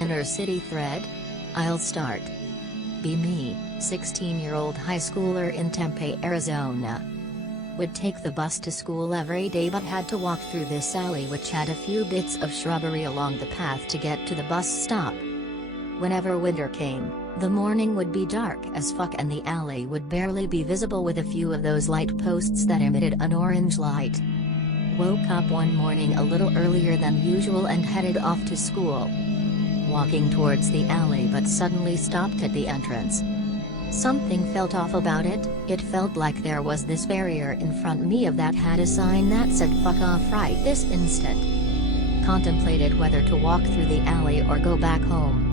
Inner city thread? I'll start. Be me, 16-year-old high schooler in Tempe, Arizona. Would take the bus to school every day but had to walk through this alley which had a few bits of shrubbery along the path to get to the bus stop. Whenever winter came, the morning would be dark as fuck and the alley would barely be visible with a few of those light posts that emitted an orange light. Woke up one morning a little earlier than usual and headed off to school. Walking towards the alley but suddenly stopped at the entrance. Something felt off about it. It felt like there was this barrier in front of me that had a sign that said fuck off right this instant. Contemplated whether to walk through the alley or go back home.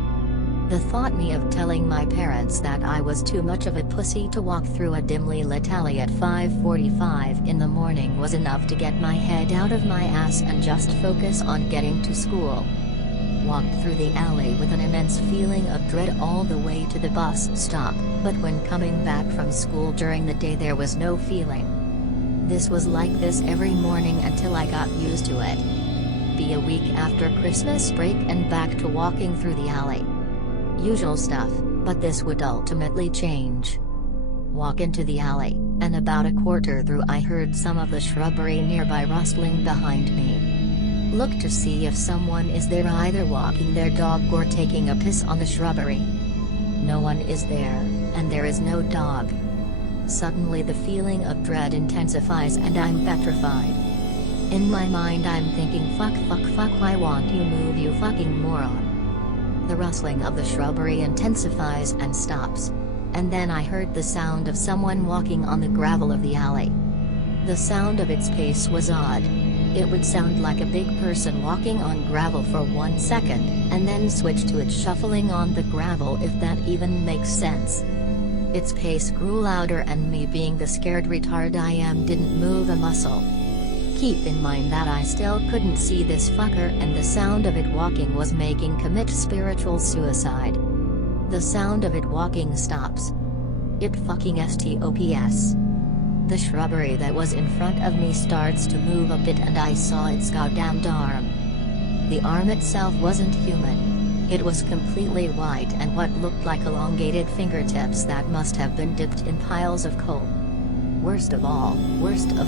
The thought me of telling my parents that I was too much of a pussy to walk through a dimly lit alley at 5:45 in the morning was enough to get my head out of my ass and just focus on getting to school. Walked through the alley with an immense feeling of dread all the way to the bus stop, but when coming back from school during the day there was no feeling. This was like this every morning until I got used to it. Be a week after Christmas break and back to walking through the alley. Usual stuff, but this would ultimately change. Walk into the alley, and about a quarter through I heard some of the shrubbery nearby rustling behind me. Look to see if someone is there either walking their dog or taking a piss on the shrubbery. No one is there, and there is no dog. Suddenly the feeling of dread intensifies and I'm petrified. In my mind I'm thinking fuck why won't you move you fucking moron. The rustling of the shrubbery intensifies and stops. And then I heard the sound of someone walking on the gravel of the alley. The sound of its pace was odd. It would sound like a big person walking on gravel for 1 second, and then switch to it shuffling on the gravel if that even makes sense. Its pace grew louder and me being the scared retard I am didn't move a muscle. Keep in mind that I still couldn't see this fucker and the sound of it walking was making commit spiritual suicide. The sound of it walking stops. It fucking stops. The shrubbery that was in front of me starts to move a bit and I saw its goddamned arm. The arm itself wasn't human. It was completely white and what looked like elongated fingertips that must have been dipped in piles of coal. Worst of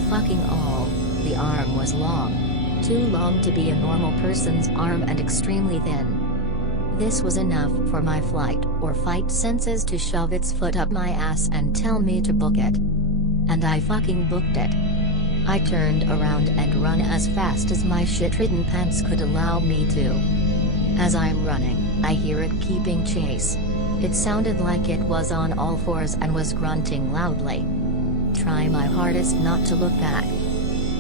fucking all, the arm was long. Too long to be a normal person's arm and extremely thin. This was enough for my flight or fight senses to shove its foot up my ass and tell me to book it. And I fucking booked it. I turned around and run as fast as my shit-ridden pants could allow me to. As I'm running, I hear it keeping chase. It sounded like it was on all fours and was grunting loudly. Try my hardest not to look back.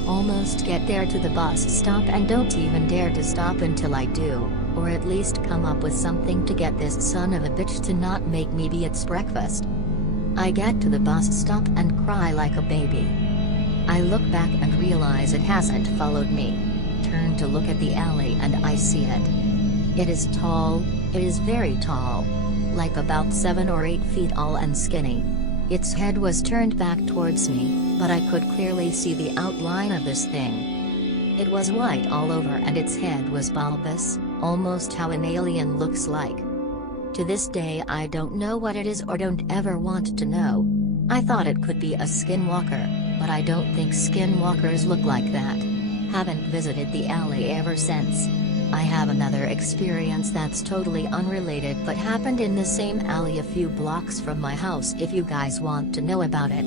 Almost get there to the bus stop and don't even dare to stop until I do, or at least come up with something to get this son of a bitch to not make me be its breakfast. I get to the bus stop and cry like a baby. I look back and realize it hasn't followed me. Turn to look at the alley and I see it. It is tall, it is very tall. Like about 7 or 8 feet tall and skinny. Its head was turned back towards me, but I could clearly see the outline of this thing. It was white all over and its head was bulbous, almost how an alien looks like. To this day I don't know what it is or don't ever want to know. I thought it could be a skinwalker, but I don't think skinwalkers look like that. Haven't visited the alley ever since. I have another experience that's totally unrelated but happened in the same alley a few blocks from my house if you guys want to know about it.